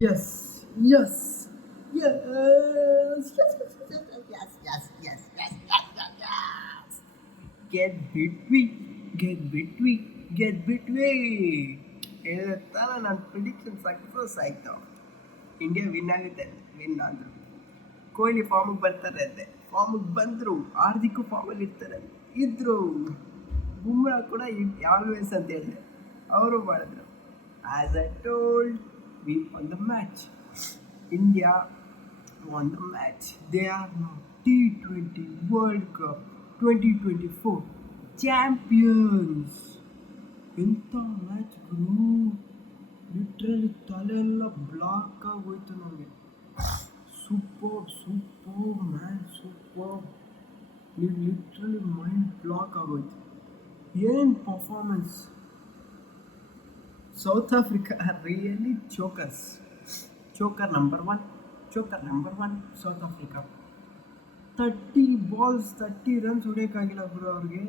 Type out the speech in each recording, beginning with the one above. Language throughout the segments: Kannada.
Yes, yes, yes, yes, yes, yes, yes, yes, yes, yes, yes, yes, yes. Get between, get between, get between. ಹೇಳ್ತಾನ ನನ್ನ ಪ್ರಿಡಿಕ್ಷನ್ ಸಕ್ಸಸ್ ಆಯ್ತು. ಇಂಡಿಯಾ ವಿನ್ ಆಗುತ್ತೆ, ವಿನ್ ಆದ್ರು. ಕೊಹ್ಲಿ ಫಾರ್ಮಿಗೆ ಬರ್ತಾರೆ ಅಂತೆ, ಫಾರ್ಮಿಗೆ ಬಂದರು. ಹಾರ್ದಿಕ್ ಫಾರ್ಮಲ್ಲಿ ಇರ್ತಾರೆ, ಇದ್ರು. ಬುಮ್ರಾ ಕೂಡ ಆಲ್ವೇಸ್ ಅಂತ ಹೇಳಿದೆ, ಅವರು ಮಾಡಿದ್ರು. As I told, we won the match. India won the match. They are now T20 World Cup 2024 champions. ಎಂಥ ಮ್ಯಾಚ್ ಗುರು, ಲಿಟ್ರಲಿ ತಲೆಯೆಲ್ಲ ಬ್ಲಾಕ್ ಆಗೋಯ್ತು ನನಗೆ. Super super man, super. Literally mind block ಆಗೋಯ್ತು. ಏನು performance. South Africa are really chokers. Choker number one. Choker number one, South Africa. 30 balls, 30 runs ಹೊಡೆಯೋಕ್ಕಾಗಿಲ್ಲ ಗುರು ಅವ್ರಿಗೆ.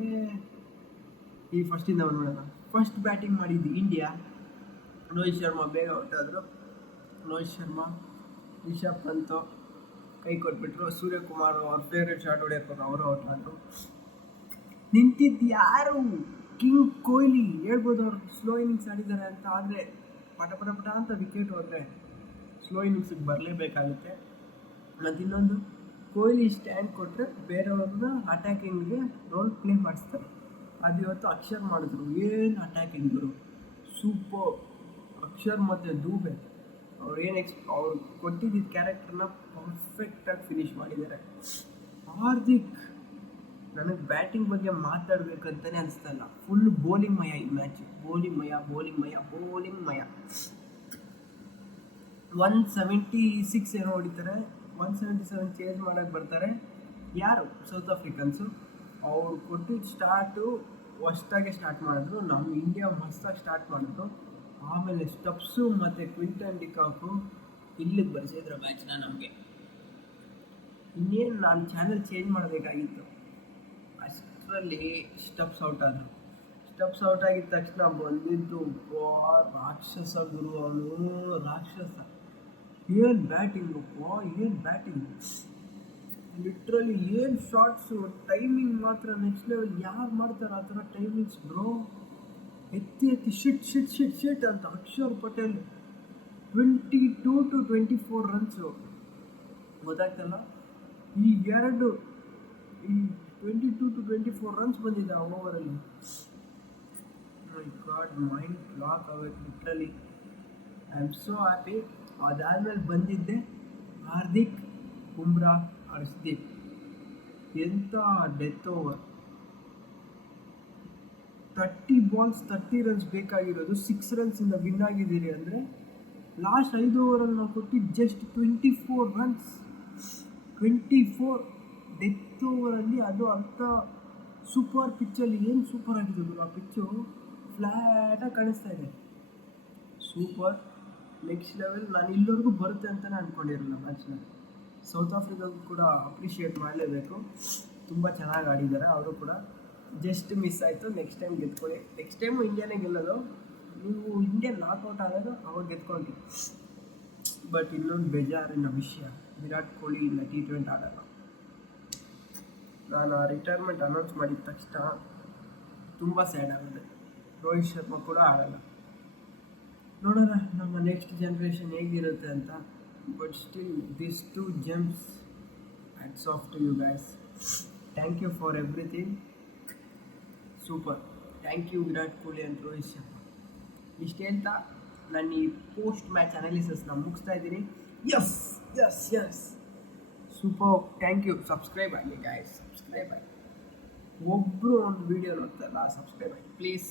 ಈ ಫಸ್ಟಿಂದ ನೋಡೋಣ. ಫಸ್ಟ್ ಬ್ಯಾಟಿಂಗ್ ಮಾಡಿದ್ದು ಇಂಡಿಯಾ. ರೋಹಿತ್ ಶರ್ಮಾ ಬೇಗ ಔಟ್ ಆದರು. ರೋಹಿತ್ ಶರ್ಮಾ, ರಿಷಬ್ ಪಂತ್ ಕೈ ಕೊಟ್ಬಿಟ್ರು. ಸೂರ್ಯಕುಮಾರ್ ಅವ್ರ ಫೇವ್ರೇಟ್ ಶಾಟ್ ಹೊಡೆಯೋಕೆ ಅವರು ಔಟ್ ಆದರು. ನಿಂತಿದ್ದು ಯಾರು? ಕಿಂಗ್ ಕೊಹ್ಲಿ. ಹೇಳ್ಬೋದು ಅವ್ರು ಸ್ಲೋ ಇನ್ನಿಂಗ್ಸ್ ಆಡಿದ್ದಾರೆ ಅಂತ, ಆದರೆ ಪಟ ಪಟ ಪಟ ಅಂತ ವಿಕೆಟ್ ಹೋದರೆ ಸ್ಲೋ ಇನ್ನಿಂಗ್ಸಿಗೆ ಬರಲೇಬೇಕಾಗುತ್ತೆ. ಮತ್ತು ಇನ್ನೊಂದು, ಕೊಹ್ಲಿ ಸ್ಟ್ಯಾಂಡ್ ಕೊಟ್ಟರೆ ಬೇರೆಯವ್ರನ್ನ ಅಟ್ಯಾಕಿಂಗ್ಗೆ ರೋಲ್ ಪ್ಲೇ ಮಾಡಿಸ್ತಾರೆ. ಅದು ಇವತ್ತು ಅಕ್ಷರ್ ಮಾಡಿದ್ರು. ಏನು ಅಟ್ಯಾಕಿಂಗ್ ಗುರು, ಸೂಪರ್. ಅಕ್ಷರ್ ಮತ್ತು ದೂಬೆ ಅವ್ರು ಅವ್ರು ಕೊಟ್ಟಿದ್ದ ಕ್ಯಾರೆಕ್ಟರ್ನ ಪರ್ಫೆಕ್ಟಾಗಿ ಫಿನಿಷ್ ಮಾಡಿದ್ದಾರೆ. ಹಾರ್ದಿಕ್, ನನಗೆ ಬ್ಯಾಟಿಂಗ್ ಬಗ್ಗೆ ಮಾತಾಡಬೇಕಂತಲೇ ಅನಿಸ್ತಲ್ಲ. ಫುಲ್ ಬೌಲಿಂಗ್ ಮಯ ಈ ಮ್ಯಾಚ್. ಬೌಲಿಂಗ್ ಮಯ, ಬೌಲಿಂಗ್ ಮಯ, ಬೌಲಿಂಗ್ ಮಯ. 176 ಏನೋ ಹೊಡಿತಾರೆ. 177 ಚೇಂಜ್ ಮಾಡೋಕ್ಕೆ ಬರ್ತಾರೆ ಯಾರು? South Africans. ಅವ್ರು ಕೊಟ್ಟಿದ್ದು ಸ್ಟಾರ್ಟು ಹೊಸ್ದಾಗೆ ಸ್ಟಾರ್ಟ್ ಮಾಡಿದ್ರು. ನಮ್ಮ ಇಂಡಿಯಾ ಮಸ್ತಾಗಿ ಸ್ಟಾರ್ಟ್ ಮಾಡಿದ್ರು. ಆಮೇಲೆ ಸ್ಟಬ್ಸು ಮತ್ತು ಕ್ವಿಂಟನ್ ಡಿಕಾಕು ಇಲ್ಲಿಗೆ ಬರ್ಸಿದ್ರು ಮ್ಯಾಚ್ನ ನಮಗೆ. ಇನ್ನೇನು ನಾನು ಚಾನಲ್ ಚೇಂಜ್ ಮಾಡಬೇಕಾಗಿತ್ತು. ಅಷ್ಟರಲ್ಲಿ ಸ್ಟಬ್ಸ್ ಔಟ್ ಆದರು. ಸ್ಟಬ್ಸ್ ಔಟ್ ಆಗಿದ ತಕ್ಷಣ ಬಂದಿದ್ದು ರಾಕ್ಷಸ ಗುರು. ಅವನು ರಾಕ್ಷಸ. ಏನು ಬ್ಯಾಟಿಂಗಪ್ಪ, ಏನು ಬ್ಯಾಟಿಂಗ್. ಲಿಟ್ರಲಿ ಏನು ಶಾರ್ಟ್ಸು. ಟೈಮಿಂಗ್ ಮಾತ್ರ ನೆಕ್ಸ್ಟ್ ಲೆವೆಲ್. ಯಾರು ಮಾಡ್ತಾರೆ ಆ ಥರ ಟೈಮಿಂಗ್ಸ್ ಬ್ರೋ? ಎತ್ತಿ ಎತ್ತಿ ಶಿಟ್ ಶಿಟ್ ಶಿಟ್ ಶಿಟ್ ಅಂತ. Akshar Patel 22 to 24 runs. ಗೊತ್ತಾಗ್ತಲ್ಲ, ಈ 22 to 24 ರನ್ಸ್ ಬಂದಿದೆ ಆ ಓವರಲ್ಲಿ. ಮೈ ಗಾಡ್, ಮೈಂಡ್ ಬ್ಲಾಕ್ ಆಗೋಯ್ತು literally. I am so happy. ಅದಾದಮೇಲೆ ಬಂದಿದ್ದೆ ಹಾರ್ದಿಕ್, ಬುಮ್ರಾ, ಹರ್ಷದೀಪ್. ಎಂಥ ಡೆತ್ ಓವರ್. 30 balls 30 ರನ್ಸ್ ಬೇಕಾಗಿರೋದು. 6 ರನ್ಸಿಂದ ವಿನ್ ಆಗಿದ್ದೀರಿ ಅಂದರೆ ಲಾಸ್ಟ್ 5 ಓವರಲ್ಲಿ ನಾವು ಕೊಟ್ಟಿದ್ದು ಜಸ್ಟ್ 24 ರನ್ಸ್. 24 ಡೆತ್ ಓವರಲ್ಲಿ. ಅದು ಅಂಥ ಸೂಪರ್ ಪಿಚ್ಚಲ್ಲಿ. ಏನು ಸೂಪರ್ ಆಗಿದ್ದು ಆ ಪಿಚ್ಚು. ಫ್ಲ್ಯಾಟಾಗಿ ಕಾಣಿಸ್ತಾ ಇದೆ. Super, next level. ನಾನು ಇಲ್ಲಿವರೆಗೂ ಬರುತ್ತೆ ಅಂತಲೇ ಅಂದ್ಕೊಂಡಿರಲಿಲ್ಲ ಮ್ಯಾಚ್ನ. ಸೌತ್ ಆಫ್ರಿಕಾಗೂ ಕೂಡ ಅಪ್ರಿಷಿಯೇಟ್ ಮಾಡಲೇಬೇಕು. ತುಂಬ ಚೆನ್ನಾಗಿ ಆಡಿದ್ದಾರೆ ಅವರು ಕೂಡ. ಜಸ್ಟ್ ಮಿಸ್ ಆಯಿತು. ನೆಕ್ಸ್ಟ್ ಟೈಮ್ ಗೆದ್ಕೊಳ್ಳಿ. ನೆಕ್ಸ್ಟ್ ಟೈಮು ಇಂಡಿಯಾನೇ ಗೆಲ್ಲೋದು. ನೀವು ಇಂಡಿಯಾ ನಾಕ್ಔಟ್ ಆಗೋದು ಅವಾಗ ಗೆದ್ಕೊಂಡ್ರಿ. ಬಟ್ ಇನ್ನೊಂದು ಬೇಜಾರಿನ ವಿಷಯ, ವಿರಾಟ್ ಕೊಹ್ಲಿ ಇಲ್ಲ T20 ಆಡಲ್ಲ. ನಾನು ಆ ರಿಟೈರ್ಮೆಂಟ್ ಅನೌನ್ಸ್ ಮಾಡಿದ ತಕ್ಷಣ ತುಂಬ ಸ್ಯಾಡ್ ಆಗಿದೆ. ರೋಹಿತ್ ಶರ್ಮಾ ಕೂಡ ಆಡಲ್ಲ. ನೋಡೋಣ ನಮ್ಮ ನೆಕ್ಸ್ಟ್ ಜನ್ರೇಷನ್ ಹೇಗಿರುತ್ತೆ ಅಂತ. But still this 2 gems, hats off to you guys. Thank you for everything. Super. Thank you Virat Kohli and Rohit Sharma. ಇಷ್ಟು ಹೇಳ್ತಾ ನಾನು ಈ ಪೋಸ್ಟ್ ಮ್ಯಾಚ್ ಅನಾಲಿಸಿಸ್ನ ಮುಗಿಸ್ತಾ ಇದ್ದೀನಿ. Yes yes yes, super. Thank you. Subscribe ಆಗಿ ಗಾಯ್ಸ್, ಸಬ್ಸ್ಕ್ರೈಬ್ ಆಗಿ. ಒಬ್ಬರು ಒಂದು ವೀಡಿಯೋ ನೋಡ್ತಾರಲ್ಲ, ಸಬ್ಸ್ಕ್ರೈಬ್ ಆಗಿ ಪ್ಲೀಸ್.